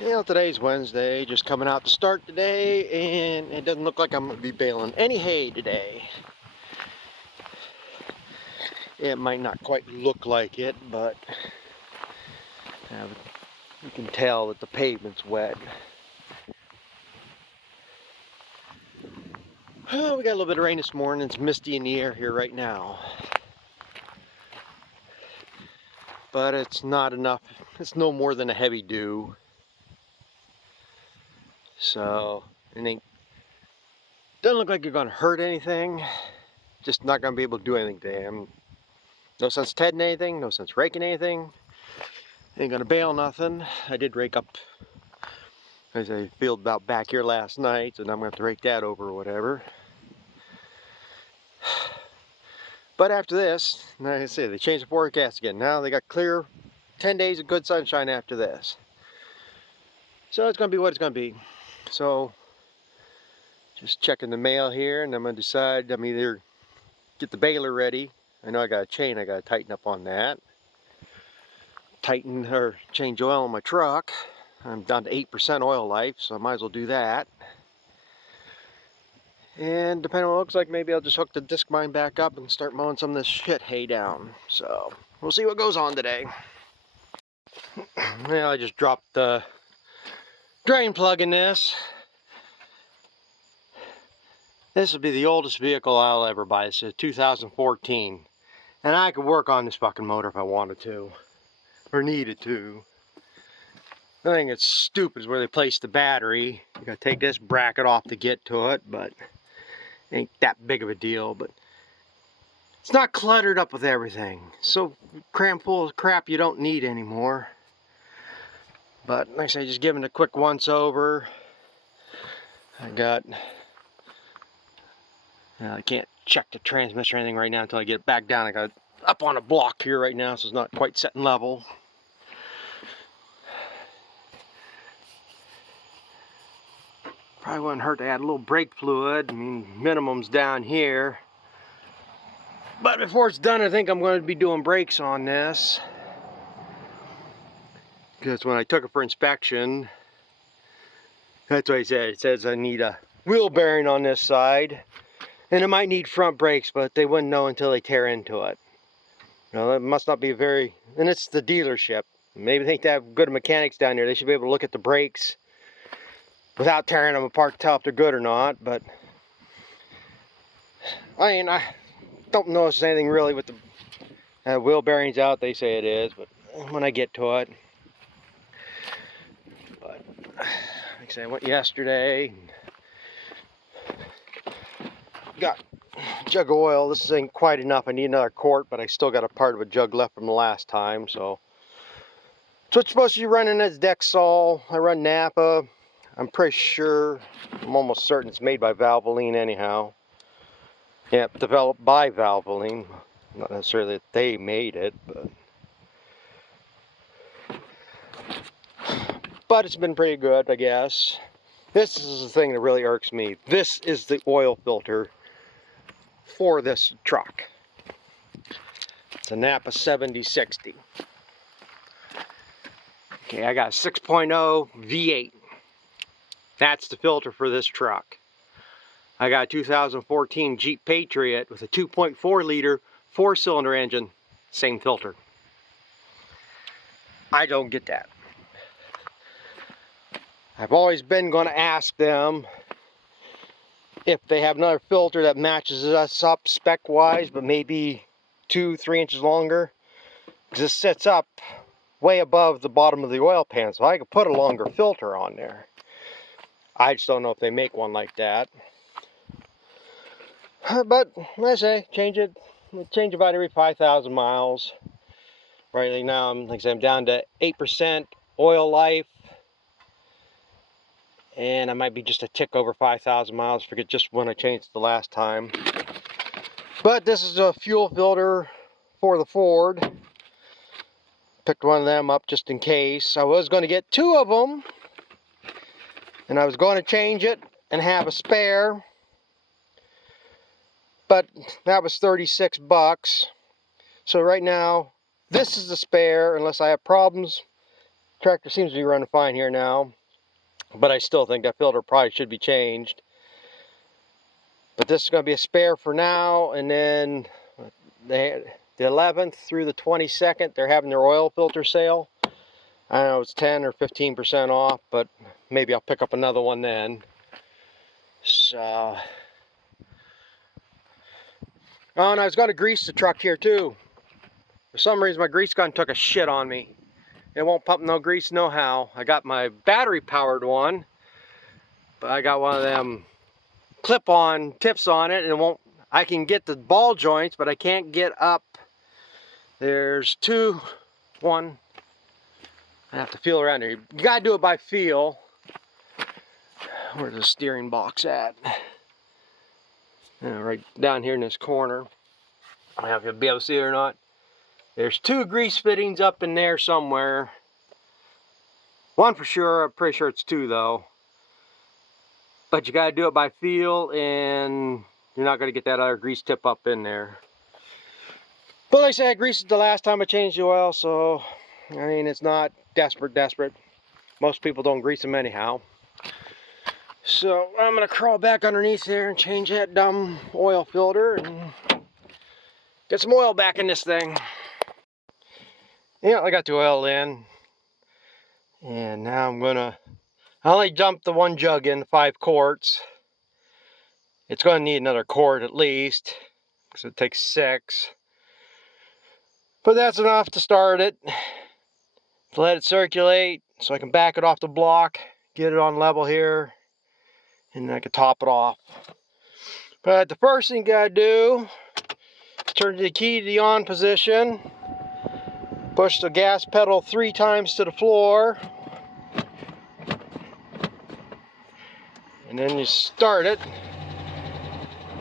You know, today's Wednesday, just coming out to start today, and it doesn't look like I'm going to be baling any hay today. It might not quite look like it, but you can tell that the pavement's wet. Oh, we got a little bit of rain this morning. It's misty in the air here right now. But it's not enough. It's no more than a heavy dew. So, doesn't look like you're going to hurt anything. Just not going to be able to do anything today. No sense tedding anything, no sense raking anything. Ain't going to bale nothing. I did rake up, as I filled about back here last night, so now I'm going to have to rake that over or whatever. But after this, like I say, they changed the forecast again. Now they got clear 10 days of good sunshine after this. So it's going to be what it's going to be. So just checking the mail here, and I'm going to decide I'm either get the baler ready. I know I got a chain I got to tighten up on that. Tighten or change oil on my truck. I'm down to 8% oil life, so I might as well do that. And depending on what it looks like, maybe I'll just hook the disc mine back up and start mowing some of this shit hay down. So we'll see what goes on today. Well, I just dropped the drain plug in this. This will be the oldest vehicle I'll ever buy. This is 2014. And I could work on this fucking motor if I wanted to. Or needed to. The thing that's stupid is where they place the battery. You gotta take this bracket off to get to it, but it ain't that big of a deal. But it's not cluttered up with everything. So crammed full of crap you don't need anymore. But like I say, just giving it a quick once over. I can't check the transmission or anything right now until I get it back down. I got it up on a block here right now, so it's not quite set in level. Probably wouldn't hurt to add a little brake fluid. I mean, minimum's down here. But before it's done, I think I'm going to be doing brakes on this. Because when I took it for inspection, that's what he said. It says I need a wheel bearing on this side. And it might need front brakes, but they wouldn't know until they tear into it. You know, it must not be very... And it's the dealership. Maybe they have good mechanics down there. They should be able to look at the brakes without tearing them apart to tell if they're good or not. But I mean, I don't notice anything really with the wheel bearings out. They say it is, but when I get to it. But like I say, I went yesterday. Got a jug of oil. This ain't quite enough. I need another quart, but I still got a part of a jug left from the last time. So it's supposed to be running as Dexol. I run Napa. I'm pretty sure, I'm almost certain it's made by Valvoline anyhow. Yeah, developed by Valvoline. Not necessarily that they made it, but it's been pretty good, I guess. This is the thing that really irks me. This is the oil filter for this truck. It's a Napa 7060. Okay, I got a 6.0 V8. That's the filter for this truck. I got a 2014 Jeep Patriot with a 2.4 liter 4-cylinder engine. Same filter. I don't get that. I've always been going to ask them if they have another filter that matches us up spec-wise, but maybe 2-3 inches longer. Because this sits up way above the bottom of the oil pan, so I could put a longer filter on there. I just don't know if they make one like that. But, like I say, change about every 5,000 miles. Right now, like I said, I'm down to 8% oil life. And I might be just a tick over 5,000 miles. Forget just when I changed the last time. But this is a fuel filter for the Ford. Picked one of them up just in case. I was going to get 2 of them. And I was going to change it and have a spare. But that was $36. So right now, this is the spare, unless I have problems. Tractor seems to be running fine here now, but I still think that filter probably should be changed. But this is going to be a spare for now, and then the 11th through the 22nd, they're having their oil filter sale. I don't know, it's 10 or 15% off, but maybe I'll pick up another one then. So, oh, and I was going to grease the truck here too. For some reason, my grease gun took a shit on me. It won't pump no grease, no how. I got my battery-powered one, but I got one of them clip-on tips on it, and it won't. I can get the ball joints, but I can't get up. There's one. I have to feel around here. You gotta do it by feel. Where's the steering box at? Right down here in this corner. I don't know if you'll be able to see it or not. There's 2 grease fittings up in there somewhere. One for sure, I'm pretty sure it's 2 though. But you gotta do it by feel, and you're not gonna get that other grease tip up in there. But like I said, I greased it the last time I changed the oil, so I mean, it's not desperate. Most people don't grease them anyhow. So I'm gonna crawl back underneath there and change that dumb oil filter and get some oil back in this thing. Yeah, I got the oil in, and now I only dumped the 1 jug in, 5 quarts. It's gonna need another quart at least, because it takes 6. But that's enough to start it. To let it circulate, so I can back it off the block, get it on level here, and then I can top it off. But the first thing you gotta do, turn the key to the on position, push the gas pedal 3 times to the floor, and then you start it,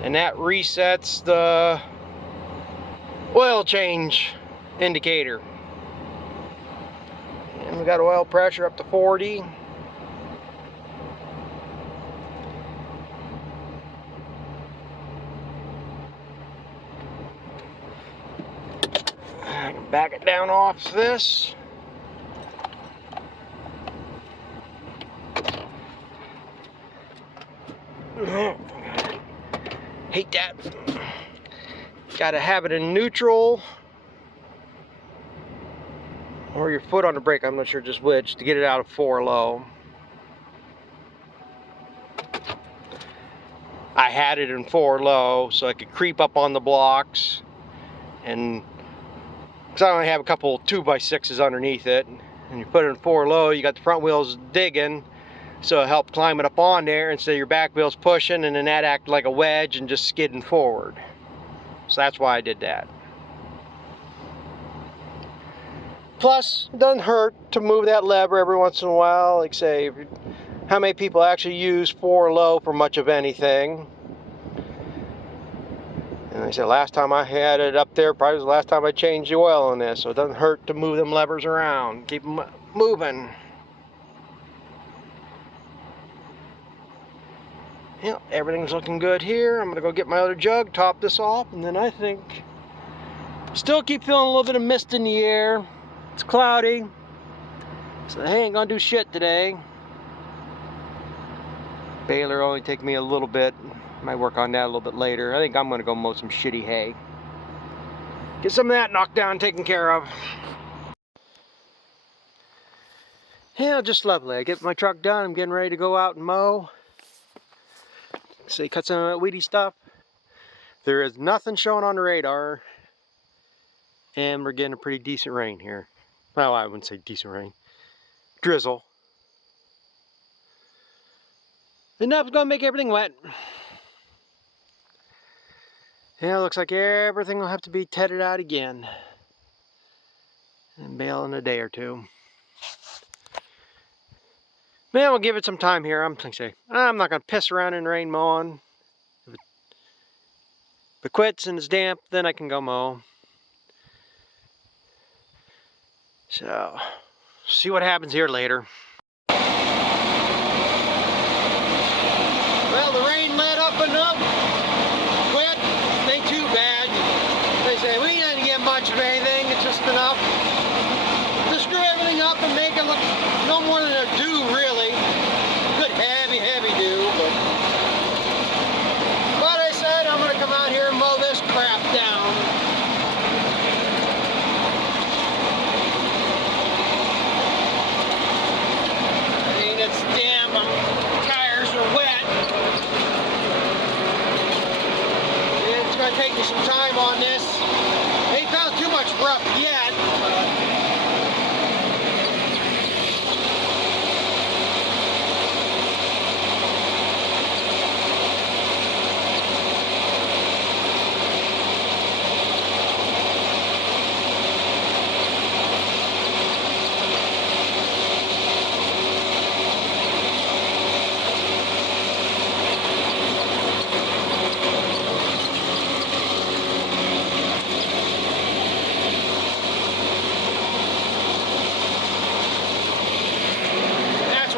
and that resets the oil change indicator. And we got oil pressure up to 40. I can back it down off this. Hate that. Gotta have it in neutral, or your foot on the brake, I'm not sure just which, to get it out of 4 low. I had it in 4 low so I could creep up on the blocks, and because I only have a couple 2x6s underneath it, and you put it in 4 low, you got the front wheels digging, so it helped climb it up on there instead of your back wheels pushing, and then that acted like a wedge and just skidding forward. So that's why I did that. Plus, it doesn't hurt to move that lever every once in a while. Like say, how many people actually use 4 low for much of anything? And like I said, last time I had it up there, probably was the last time I changed the oil on this. So it doesn't hurt to move them levers around. Keep them moving. Yeah, everything's looking good here. I'm gonna go get my other jug, top this off, and then I think still keep feeling a little bit of mist in the air. It's cloudy, so I ain't gonna do shit today. Baler only take me a little bit. Might work on that a little bit later. I think I'm gonna go mow some shitty hay. Get some of that knocked down and taken care of. Yeah, just lovely. I get my truck done. I'm getting ready to go out and mow. Say, cut some of that weedy stuff. There is nothing showing on the radar, and we're getting a pretty decent rain here. Well, I wouldn't say decent rain. Drizzle. Enough's gonna make everything wet. Yeah, looks like everything will have to be tedded out again and bale in a day or 2. Man, we'll give it some time here. I'm not gonna piss around in the rain mowing. If it quits and it's damp, then I can go mow. So, see what happens here later. Well, the rain let up enough. Quit. Ain't too bad. They say we didn't get much of anything. It's just enough. nothing, make it look no more than a dew, really. Good heavy, heavy dew, but I said I'm going to come out here and mow this crap down. I mean, it's damn, tires are wet. It's going to take me some time on this. Ain't found too much rough yet.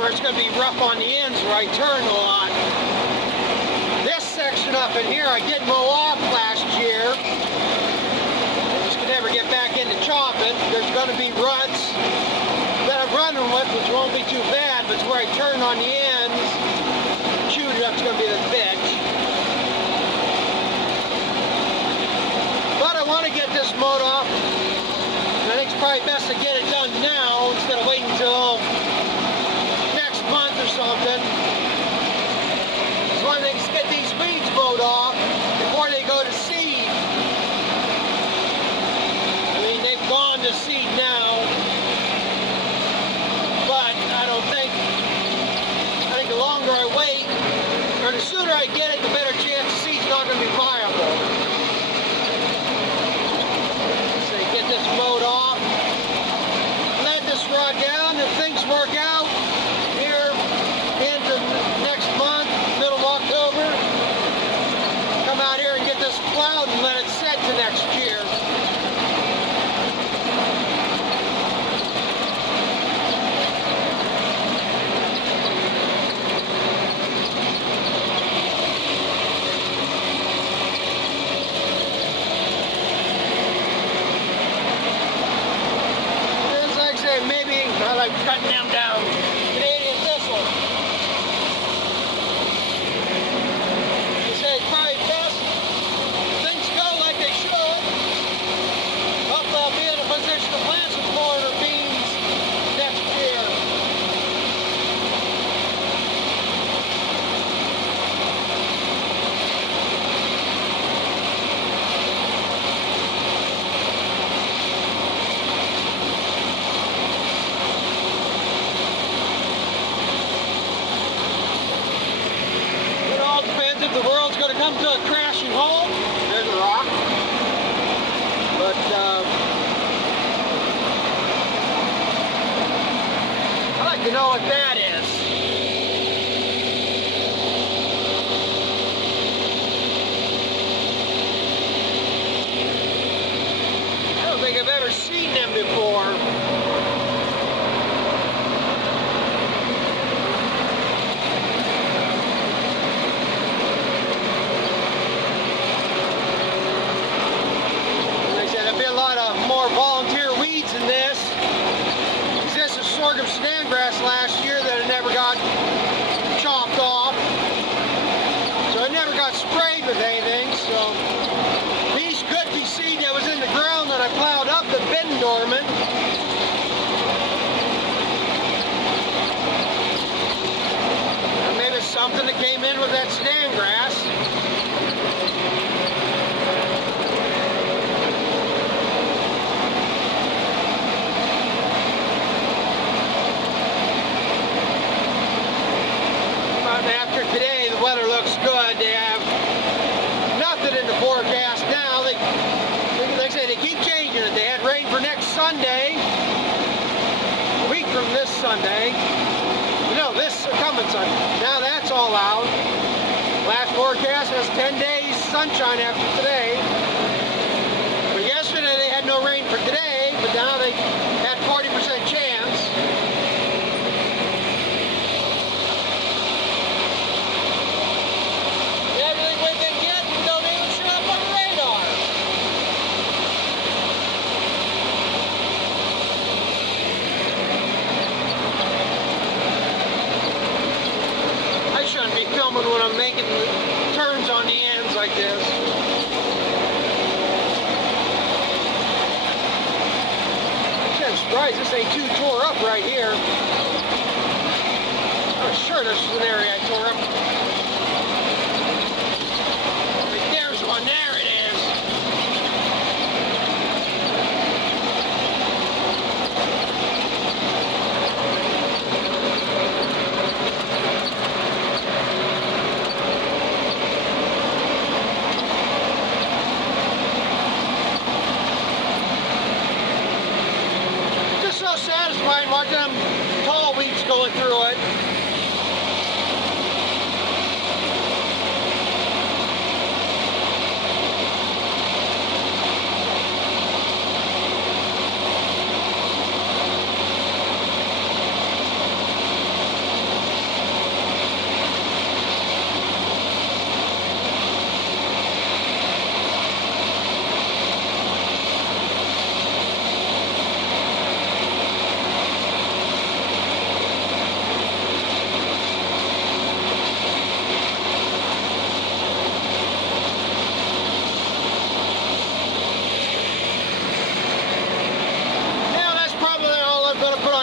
It's going to be rough on the ends where I turn a lot. This section up in here I did mow off last year. I just could never get back into chopping. There's going to be ruts that I'm running with, which won't be too bad, but it's where I turn on the ends. Chewed it up is going to be the bitch. But I want to get this mowed off. I think it's probably best to get it done now instead of waiting until month or something. So I think to get these weeds mowed off before they go to seed. I mean, they've gone to seed now, but I think the longer I wait, or the sooner I get it, the better chance the seed's not going to be viable. So get this mowed off, let this run down, if things work out, into next month, middle of October, come out here and get this plowed and let it set to next year. It's like I say, maybe I like cutting them down. Canadian thistle. Position to plant some corn or beans next year. It all depends if the world's going to come to a crashing halt. There's a rock. But you know what that is. I don't think I've ever seen them before. Like I said, there'll be a lot of more volunteer weeds in this. This is sorghum Sudan grass last year that never got chopped off, so it never got sprayed with anything. So these could be seed that was in the ground that I plowed up that been dormant. Or maybe it's something that came in with that Sudan grass. After today, the weather looks good. They have nothing in the forecast now. They say they keep changing it. They had rain for next Sunday, a week from this Sunday. No, this coming Sunday. Now that's all out. Last forecast has 10 days sunshine after today. But yesterday they had no rain for today, but now they had 40% chance. humming when I'm making turns on the ends like this. I'm surprised this ain't too tore up right here. I'm sure this is an area I tore up. Right there's one, there it is. So satisfying watching them tall weeds going through it.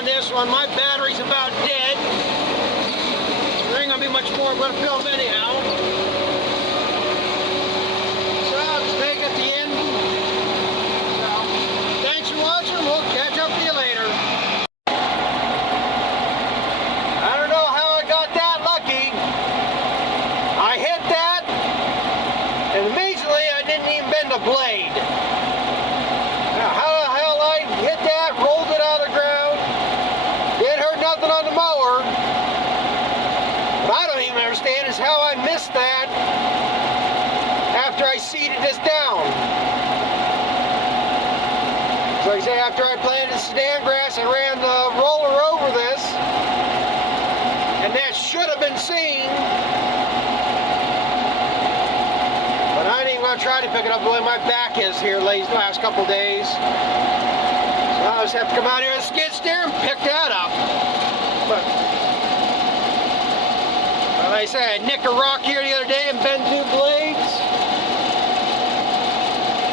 This one, my battery's about dead. There ain't gonna be much more I'm gonna film anyhow. So I'll just make it the end. So, thanks for watching. We'll catch up with you later. I don't know how I got that lucky. I hit that, and amazingly I didn't even bend a blade. Now, how the hell I hit that, rolled it out of the ground. Nothing on the mower. What I don't even understand is how I missed that after I seeded this down. So like I say, after I planted sedan grass, I ran the roller over this, and that should have been seen. But I ain't even gonna try to pick it up the way my back is here the last couple days. So I'll just have to come out here with a skid steer and pick that up. But like I say, I nicked a rock here the other day and bent 2 blades.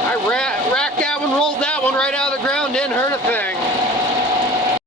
I racked that one, rolled that one right out of the ground, didn't hurt a thing.